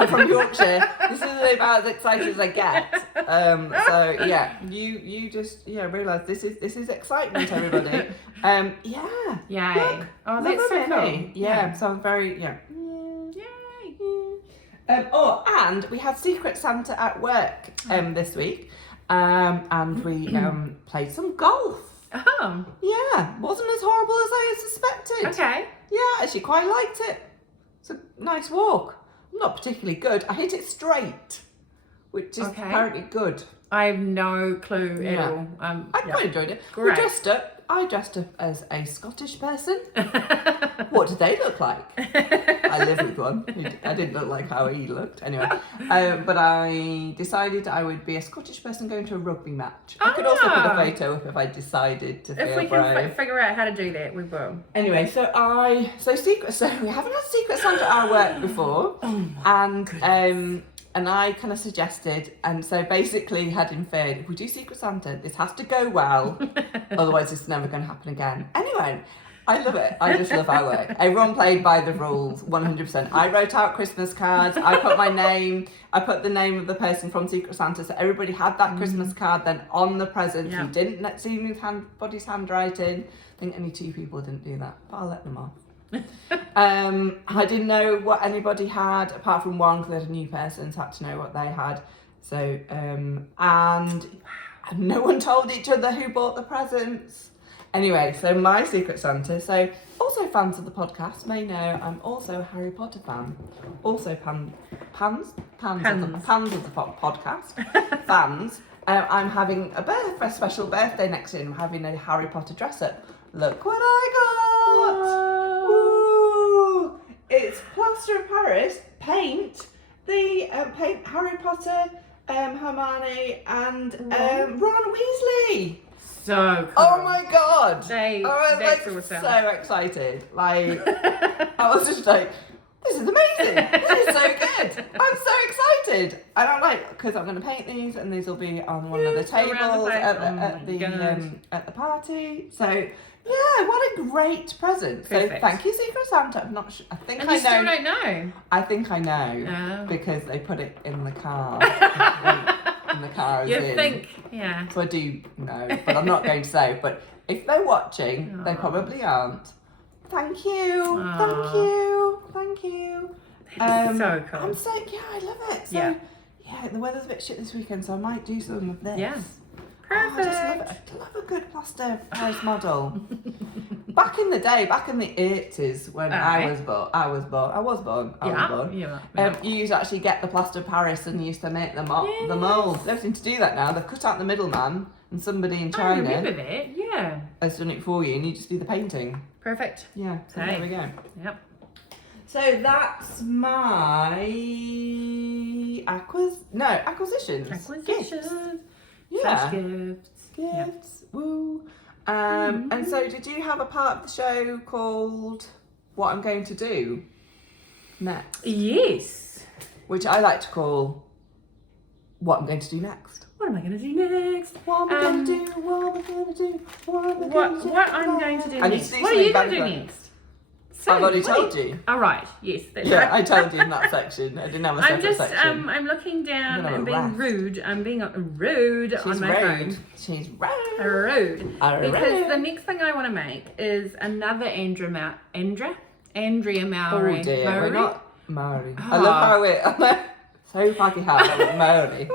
from Yorkshire. This is about as excited as I get. So yeah, you just realise this is excitement, everybody. Yeah. Yay. Look, oh, that's so mini. cool. Yeah. So I'm very Yay. And we had Secret Santa at work this week, and we played some golf. Oh. Yeah, wasn't as horrible as I had suspected. Okay. Yeah, I actually quite liked it. It's a nice walk. Not particularly good. I hit it straight, which is apparently good. I have no clue at all. I quite enjoyed it. Great. I dressed up as a Scottish person. What did they look like? I live with one. I didn't look like how he looked. Anyway, but I decided I would be a Scottish person going to a rugby match. I could also put a photo up if I decided to feel brave. If we can figure out how to do that, we will. Anyway, so we haven't had Secret Santa at our work before. And I kind of suggested, and so basically had inferred, if we do Secret Santa, this has to go well, otherwise it's never going to happen again. Anyway, I love it. I just love our work. Everyone played by the rules, 100%. I wrote out Christmas cards. I put my name. I put the name of the person from Secret Santa, so everybody had that Christmas card then on the present. You didn't see anybody's handwriting. I think only 2 people didn't do that, but I'll let them off. I didn't know what anybody had apart from one because they had a new person, so I had to know what they had. So and no one told each other who bought the presents. Anyway, so my Secret Santa. So also fans of the podcast may know I'm also a Harry Potter fan. Also pans of the podcast fans. I'm having a special birthday next year. I'm having a Harry Potter dress up. Look what I got! Ooh, it's plaster of Paris paint. The paint Harry Potter, Hermione, and Ron Weasley. So cool. Oh my god! I was like so excited. Like I was just like, this is amazing. This is so good. I'm so excited. And I'm like, because I'm going to paint these, and these will be on one of the tables at the party. So yeah, what a great present. Perfect. So thank you, Secret Santa. I'm not sure. I think and I you know. still don't know. I think I know because they put it in the car. In the car is in. Think, yeah. So I do know, but I'm not going to say. But if they're watching, they probably aren't. Thank you. Aww. Thank you. Thank you. So cool. I'm so, I love it. So, yeah, the weather's a bit shit this weekend, so I might do some of this. Yeah. Perfect. I just love it. I love a good plaster Paris model. Back in the day, back in the 80s, when I was born. You used to actually get the plaster of Paris and you used to make the mould. They don't seem to do that now. They've cut out the middleman and somebody in China. I remember that, yeah. Has done it for you and you just do the painting. Perfect. Yeah, so there we go. Yep. So that's my acquisitions. Gifts. Yeah. Gifts. Gifts. Woo. And so did you have a part of the show called What I'm Going to Do Next? Yes. Which I like to call What I'm Going to Do Next. What am I going to do next? What am I going to do? What am I going to do? What am I going to do? What I'm going to do next. What are you going to do next? So, I've already told you. Oh, right. Yes. That's yeah, right. I told you in that section. I didn't have a separate section. I'm looking down and being rude. I'm being rude on my phone. She's rude. Rude. Because the next thing I want to make is another Andrea Mowry. Oh dear, we're not Maori. I love how we're so fucking hard. Maori.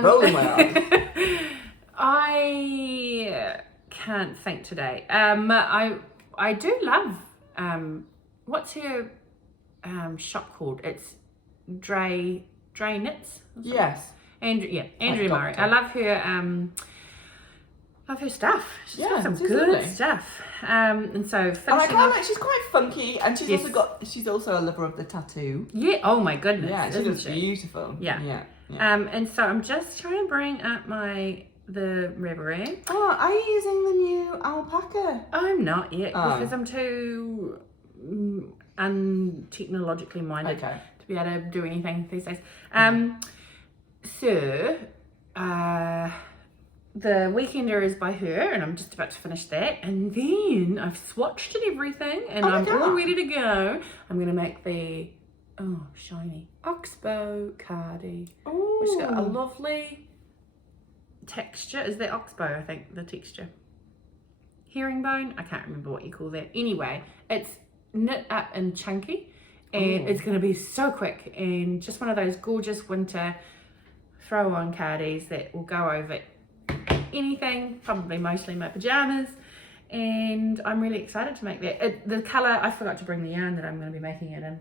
Rolling my eyes. I can't think today. I do love what's her shop called? It's Dre Knits. Yes. Andrea Murray. I love her stuff. She's got some good stuff. And so and I quite like, she's quite funky, and she's also a lover of the tattoo. Yeah. Oh my goodness. Yeah, she looks beautiful. Yeah. And so I'm just trying to bring up the Reverie. Oh, are you using the new alpaca? I'm not yet because I'm too untechnologically minded to be able to do anything these days. So, the Weekender is by her, and I'm just about to finish that. And then I've swatched and everything, and I'm all ready to go. I'm going to make the shiny Oxbow Cardigan, which has got a lovely texture. Is that Oxbow? I think the texture. Herringbone. I can't remember what you call that. Anyway, it's knit up and chunky, and it's going to be so quick and just one of those gorgeous winter throw-on cardies that will go over anything, probably mostly my pajamas. And I'm really excited to make that. The colour, I forgot to bring the yarn that I'm going to be making it in,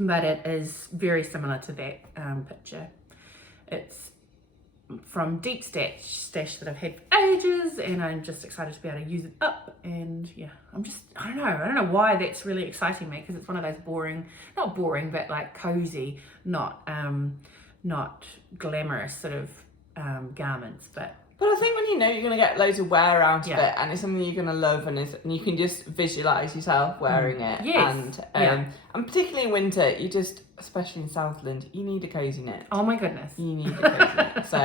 but it is very similar to that picture. It's from Deep Stash that I've had for ages, and I'm just excited to be able to use it up. And yeah, I don't know why that's really exciting me, because it's one of those not boring, but like cozy, not glamorous sort of garments, but I think when you know you're going to get loads of wear out of it, and it's something you're going to love, and you can just visualise yourself wearing it. Yes. And particularly in winter, especially in Southland, you need a cosy knit. Oh my goodness. You need a cosy knit. So,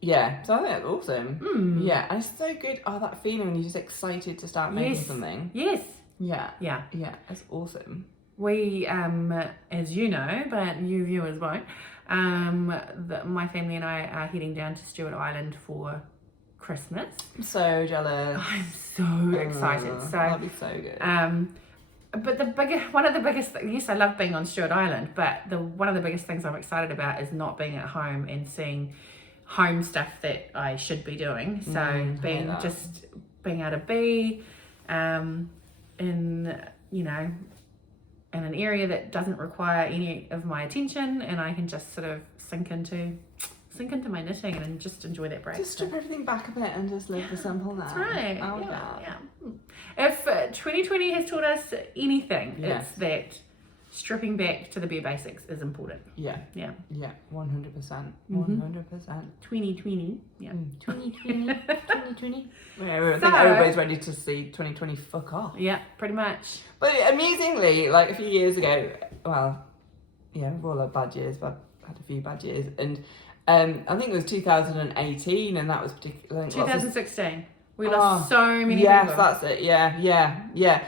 Yeah, so I think that's awesome. Yeah, and it's so good. Oh, that feeling when you're just excited to start making something. Yes. Yeah. Yeah. Yeah, that's awesome. We, as you know, but you viewers won't, my family and I are heading down to Stewart Island for Christmas. I'm so jealous. I'm so excited. So that'll be so good. But one of the biggest, yes, I love being on Stewart Island, but one of the biggest things I'm excited about is not being at home and seeing home stuff that I should be doing. So being able to be in, you know, in an area that doesn't require any of my attention, and I can just sort of sink into my knitting and just enjoy that break. Just strip everything back a bit and just live the simple life. That's right. Oh, Yeah. If 2020 has taught us anything, it's that stripping back to the bare basics is important. Yeah. Yeah. Yeah. 100%. 100%. 2020. Yeah. 2020. 2020. Yeah, I think everybody's ready to see 2020 fuck off. Yeah, pretty much. But amusingly, like a few years ago, well, yeah, we've all had bad years, but I've had a few bad years, and I think it was 2018, and that was particularly 2016. We lost so many yes, people. That's it. Yeah.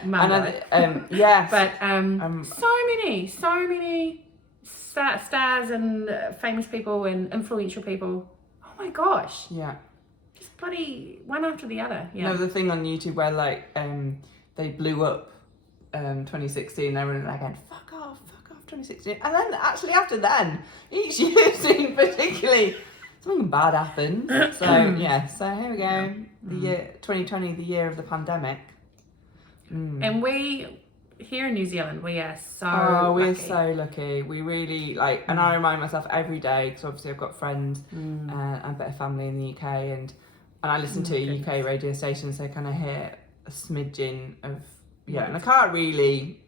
Monday. And yes. But so many stars and famous people and influential people. Oh my gosh. Yeah. Just bloody one after the other. Yeah. No, the thing on YouTube where like they blew up 2016, everyone was like, fuck off 2016, and then actually after then each year seemed particularly something bad happened. So so here we go, the year 2020, the year of the pandemic. And we here in New Zealand, we are we're so lucky. We really like, and I remind myself every day, because obviously I've got friends and a bit of family in the UK, and I listen to a UK radio station, so I kind of hear a smidgen of and I can't really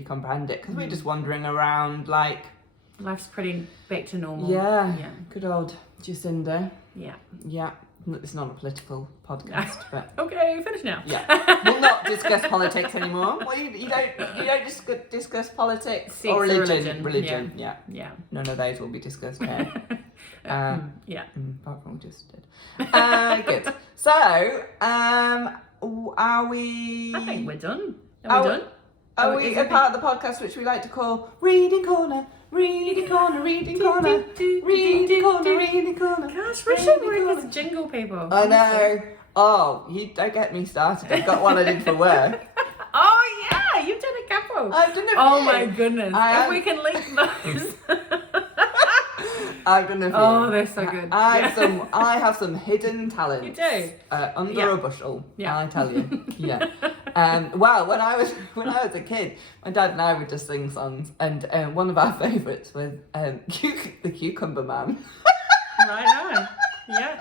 comprehend it, because we're just wandering around like life's pretty back to normal. Yeah. Good old Jacinda. Yeah. It's not a political podcast, but okay, finish now. Yeah, we'll not discuss politics anymore. Well, you don't discuss politics. Sex or religion. Yeah. None of those will be discussed here. Apart from we just did. Good. So, are we? I think we're done. Are we done? Are we a part of the podcast which we like to call Reading Corner? Reading Corner, Reading Corner, Reading Corner, Reading Corner. Gosh, we should work as jingle people. I know. Oh, you don't get me started. I've got one I did for work. Oh yeah, you've done a couple. I've done a few. Oh my goodness. If we can link those. I've done a few. Oh, they're so good. I have some hidden talents. You do. Under a bushel. Yeah. I tell you. Yeah. Well, when I was a kid, my dad and I would just sing songs, and one of our favourites was the Cucumber Man. Right on. Yeah.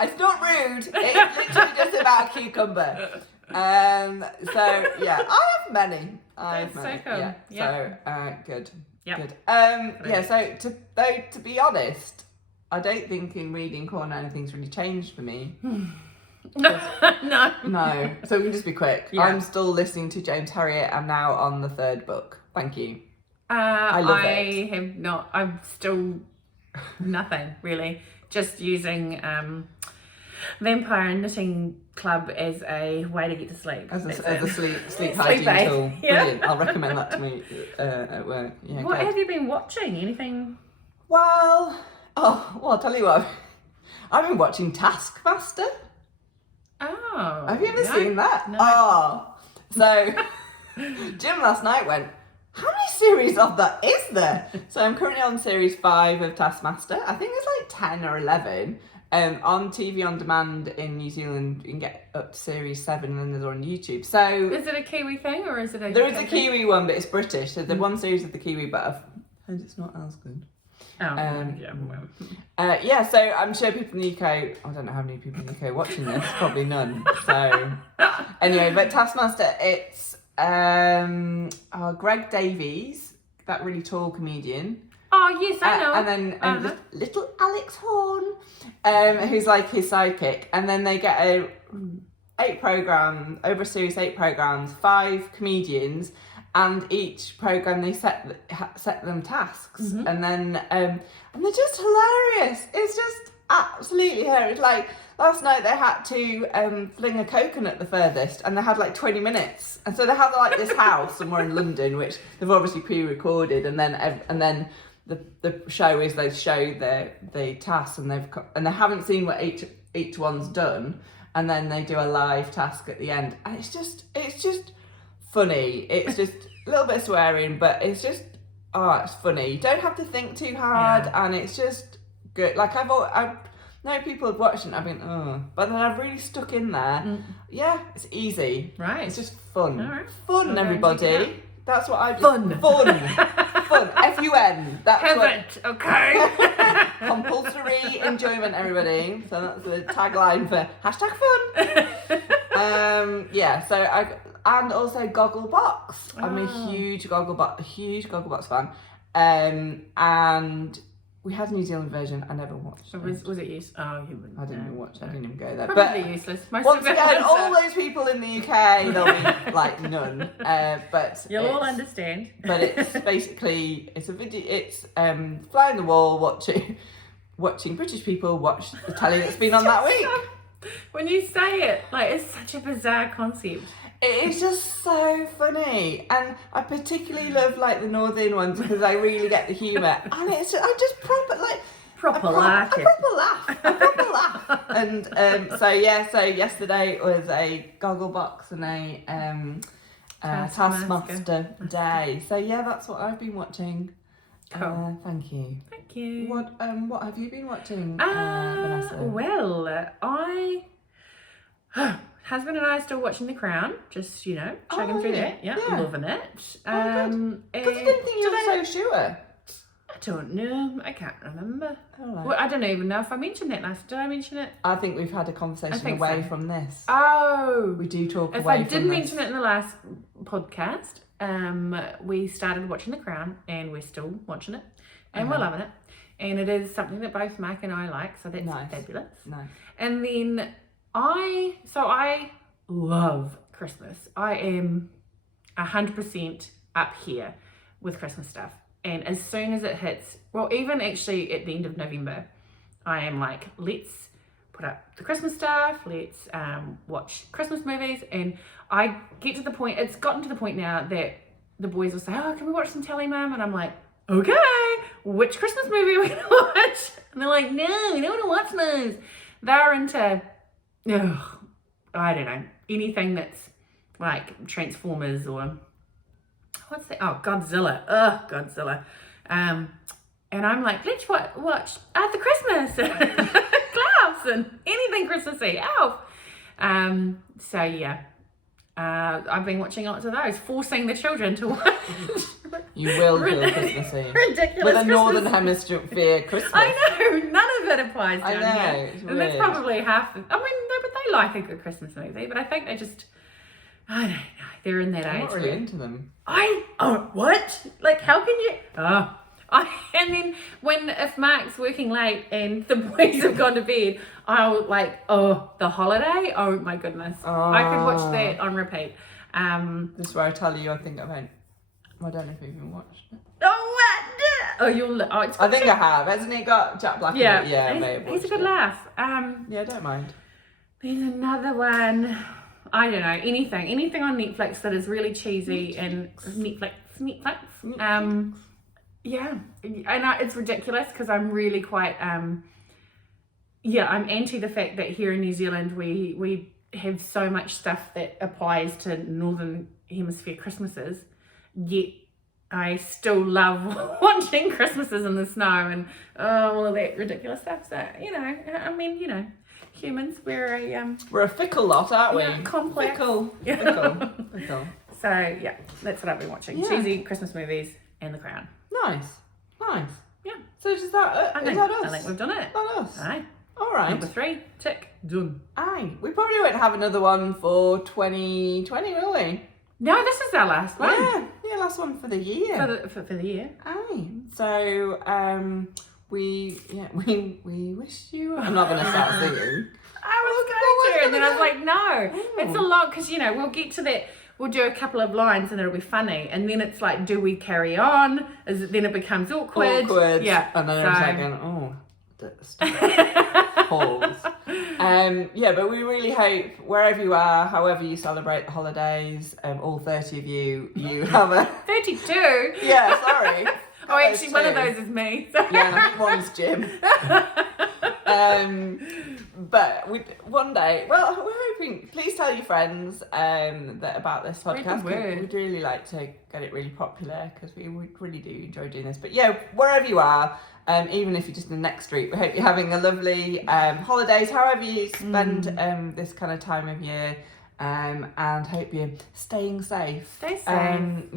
It's not rude. It's literally just about a cucumber. So yeah, I have many. That's so cool. Yeah. So good. Yep. Good. So to be honest, I don't think in Reading Corner anything's really changed for me. No. So we can just be quick. Yeah. I'm still listening to James Herriot. I'm now on the 3rd book. Thank you. I love it. I have not. I'm still nothing really. Just using Vampire Knitting Club as a way to get to sleep. As a sleep hygiene tool. Yeah. Brilliant. I'll recommend that to me at work. Yeah, what have you been watching? Anything? Well, I'll tell you what. I've been watching Taskmaster. Oh. Have you ever seen that? No. Oh. So, Jim last night went, how many series of that is there? So I'm currently on series 5 of Taskmaster. I think it's like 10 or 11. On TV on demand in New Zealand, you can get up to series 7, and then there's on YouTube. So is it a Kiwi thing, or is it a? There is a Kiwi one, but it's British. So the one series of the Kiwi, but and it's not as good. So I'm sure people in the UK, I don't know how many people in the UK watching this, probably none. So anyway, but Taskmaster, it's Greg Davies, that really tall comedian. Oh yes, I know. And then little Alex Horn, who's like his sidekick, and then they get over a series 8 programs, 5 comedians, and each program they set them tasks, and then and they're just hilarious. It's just absolutely hilarious. Like last night they had to fling a coconut the furthest, and they had like 20 minutes, and so they have like this house somewhere in London, which they've obviously pre-recorded, and then the show is they show the tasks, and they haven't seen what each one's done, and then they do a live task at the end, and it's just funny. It's just a little bit of swearing, but it's just it's funny. You don't have to think too hard, and it's just good. Like I know people have watched it and I've been, but then I've really stuck in there. Yeah, it's easy. Right. It's just fun. All right. Fun, everybody. That's what I've Fun. Fun. F-U-N. That's Have what. it, okay. Compulsory enjoyment, everybody. So that's the tagline for #fun. Yeah, so and also Gogglebox. I'm a huge Gogglebox fan. And we had a New Zealand version. I never watched. Was it used? Oh, you wouldn't. I didn't even watch. I didn't even go there. Probably but useless. Most once of it again, was, all those people in the UK, they'll be like none. But you'll all understand. But it's basically it's a video. It's fly on the wall watching British people watch the telly that's been on that week. When you say it, like it's such a bizarre concept. It is just so funny, and I particularly love like the northern ones because I really get the humour, and I just proper laugh, and so yesterday was a Gogglebox and a Taskmaster day. So yeah, that's what I've been watching. Cool. Thank you. Thank you. What have you been watching, Vanessa? Well, husband and I are still watching The Crown, just, chugging through that. Yeah, loving it. Because you didn't think you were so sure. I don't know. I can't remember. Right. Well, I don't even know if I mentioned it last. Did I mention it? I think we've had a conversation away from this. Oh. We do talk away from this. If I did mention it in the last podcast, we started watching The Crown, and we're still watching it, and we're loving it. And it is something that both Mike and I like, so that's fabulous. Nice. And then I love Christmas. I am 100% up here with Christmas stuff. And as soon as it hits, well, even actually at the end of November, I am like, let's put up the Christmas stuff, let's watch Christmas movies. And I get to the point, it's gotten to the point now that the boys will say, oh, can we watch some telly, Mum? And I'm like, okay, which Christmas movie are we going to watch? And they're like, no, we don't want to watch those. They're into, I don't know, anything that's like Transformers or what's that? Oh, Godzilla. Godzilla. And I'm like, let's watch the Christmas Klaus and anything Christmassy. Elf. So yeah, I've been watching lots of those, forcing the children to watch. You will feel Christmassy. Ridiculous. With a Northern Hemisphere Christmas. I know, none of it applies down here. It's and that's probably half. But they like a good Christmas movie, but I think they just, I don't know, they're in that age. I'm not really into them. What? Like, how can you? And then if Mark's working late and the boys have gone to bed, I'll like, The Holiday. Oh my goodness, I could watch that on repeat. This is where I tell you, I think I don't know if you've even watched it. It's I think I have. Hasn't it got Jack Black in it? Yeah, he's a good laugh. Yeah, I don't mind. There's another one. I don't know, anything on Netflix that is really cheesy and Netflix. Yeah, and it's ridiculous because I'm really quite I'm anti the fact that here in New Zealand we have so much stuff that applies to Northern Hemisphere Christmases, yet I still love watching Christmases in the snow and all of that ridiculous stuff. So humans, we're a fickle lot, aren't we? Yeah, complex. Fickle. So yeah, that's what I've been watching. Yeah. Cheesy Christmas movies and The Crown. Nice. Yeah. So is that us? I think we've done it. That us. Aye. All right. Number 3, tick, done. Aye. We probably won't have another one for 2020, will we? No, this is our last one. Yeah, last one for the year. For the year. Aye. So we wish you. I'm not going to start singing. I was going to, and then I was like, no, it's a lot because we'll get to that. we'll do a couple of lines and it'll be funny, and then it's like, do we carry on? Then it becomes awkward. Yeah. And then it's like, going, pause. But we really hope wherever you are, however you celebrate the holidays, all 30 of you have a 32. Yeah, sorry. Oh, actually, one of those is me. So. Yeah, and I think one's Jim. But one day, well, we're hoping. Please tell your friends that about this podcast. We'd really like to get it really popular because we really do enjoy doing this. But yeah, wherever you are, even if you're just in the next street, we hope you're having a lovely holidays, however you spend this kind of time of year. And hope you're staying safe. Stay safe. And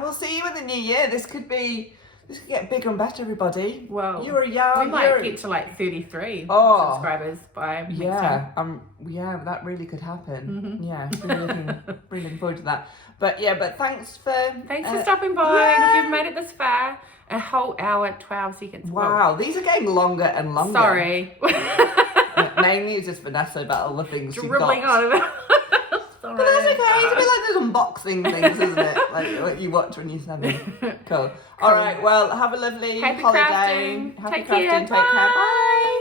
we'll see you in the new year. This could get bigger and better, everybody. Well, you're young. We might get to like 33 subscribers by next time. That really could happen. Mm-hmm. Yeah, really looking forward to that. But thanks for stopping by. And if you've made it this far, a whole hour, 12 seconds. Wow, these are getting longer and longer. Sorry. Mainly it's just Vanessa about all the things she got. Dribbling on. But that's okay. It's a bit like those unboxing things, isn't it? Like what you watch when you're 7. Cool. All right. Well, have a lovely holiday. Happy crafting. Happy Take crafting. care. Take care. Bye.